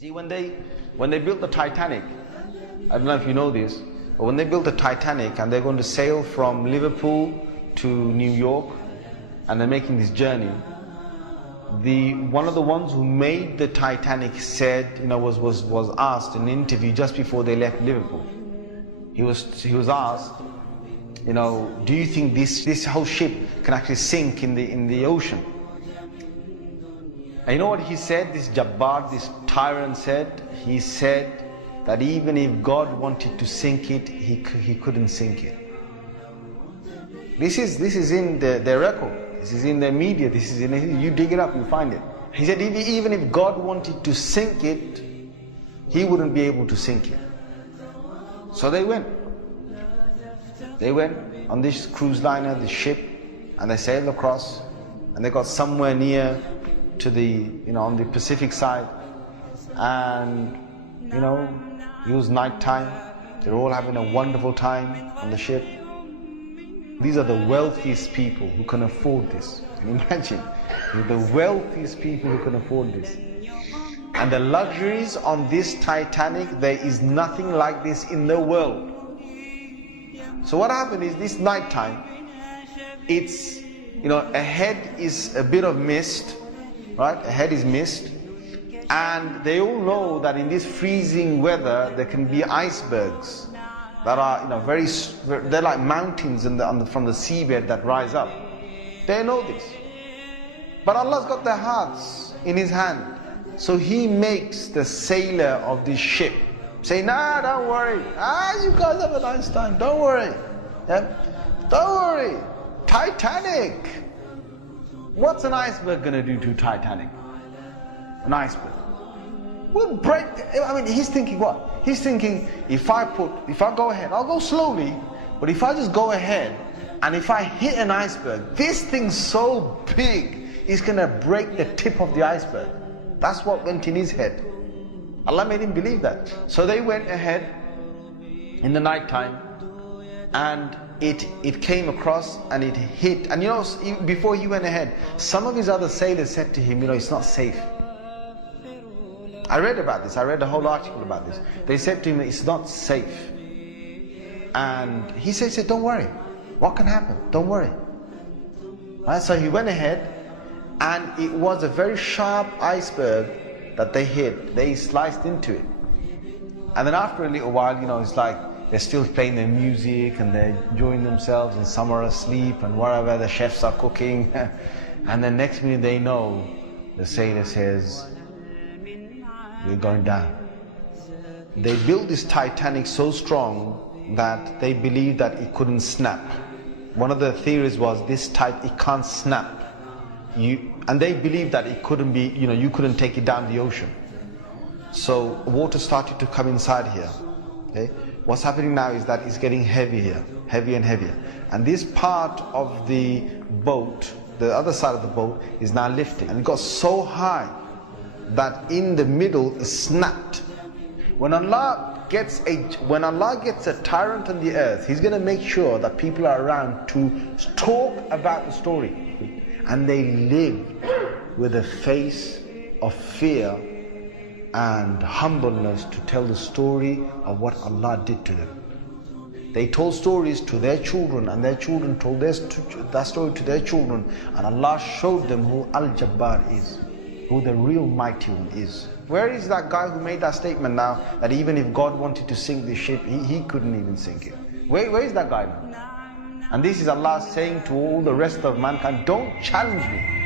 See, when they built the Titanic, I don't know if you know this, but when they built the Titanic and they're going to sail from Liverpool to New York and they're making this journey, one of the ones who made the Titanic said, was asked in an interview just before they left Liverpool. He was asked, do you think this whole ship can actually sink in the ocean? And you know what he said, this Jabbar, this tyrant said? He said that even if God wanted to sink it, he couldn't sink it. This is in their record. This is in their media. This is you dig it up, you find it. He said even if God wanted to sink it, he wouldn't be able to sink it. So they went. They went on this cruise liner, this ship, and they sailed across, and they got somewhere near to the, on the Pacific side, and it was night time. They were all having a wonderful time on the ship. These are the wealthiest people who can afford this. Can you imagine? The wealthiest people who can afford this. And the luxuries on this Titanic, there is nothing like this in the world. So what happened is, this night time, it's, ahead is a bit of mist, right? Ahead is mist. And they all know that in this freezing weather, there can be icebergs that are, they're like mountains from the seabed that rise up. They know this. But Allah's got their hearts in His hand. So He makes the sailor of this ship say, nah, don't worry. You guys have a nice time. Don't worry. Yeah? Don't worry. Titanic. What's an iceberg going to do to Titanic? An iceberg will break. He's thinking what? He's thinking, if I go ahead, I'll go slowly, but if I just go ahead and if I hit an iceberg, this thing's so big, it's going to break the tip of the iceberg. That's what went in his head. Allah made him believe that. So they went ahead in the night time, and it came across and it hit. And before he went ahead, some of his other sailors said to him, it's not safe. I read about this. I read a whole article about this. They said to him, it's not safe. And he said, don't worry. What can happen? Don't worry. Right? So he went ahead, and it was a very sharp iceberg that they hit. They sliced into it. And then after a little while, it's like they're still playing their music and they're enjoying themselves, and some are asleep and wherever the chefs are cooking. And then next minute they know, the sailor says, we're going down. They built this Titanic so strong that they believed that it couldn't snap. One of the theories was it can't snap. And they believed that it couldn't be, you couldn't take it down the ocean. So water started to come inside here. Okay? What's happening now is that it's getting heavier, heavier and heavier. And this part of the boat, the other side of the boat, is now lifting. And it got so high that in the middle it snapped. When Allah gets a tyrant on the earth, He's going to make sure that people are around to talk about the story. And they lived with a face of fear and humbleness to tell the story of what Allah did to them. They told stories to their children, and their children told that story to their children, and Allah showed them who Al-Jabbar is, who the real mighty one is. Where is that guy who made that statement now, that even if God wanted to sink this ship, he couldn't even sink it? Where is that guy now? And this is Allah saying to all the rest of mankind, don't challenge me.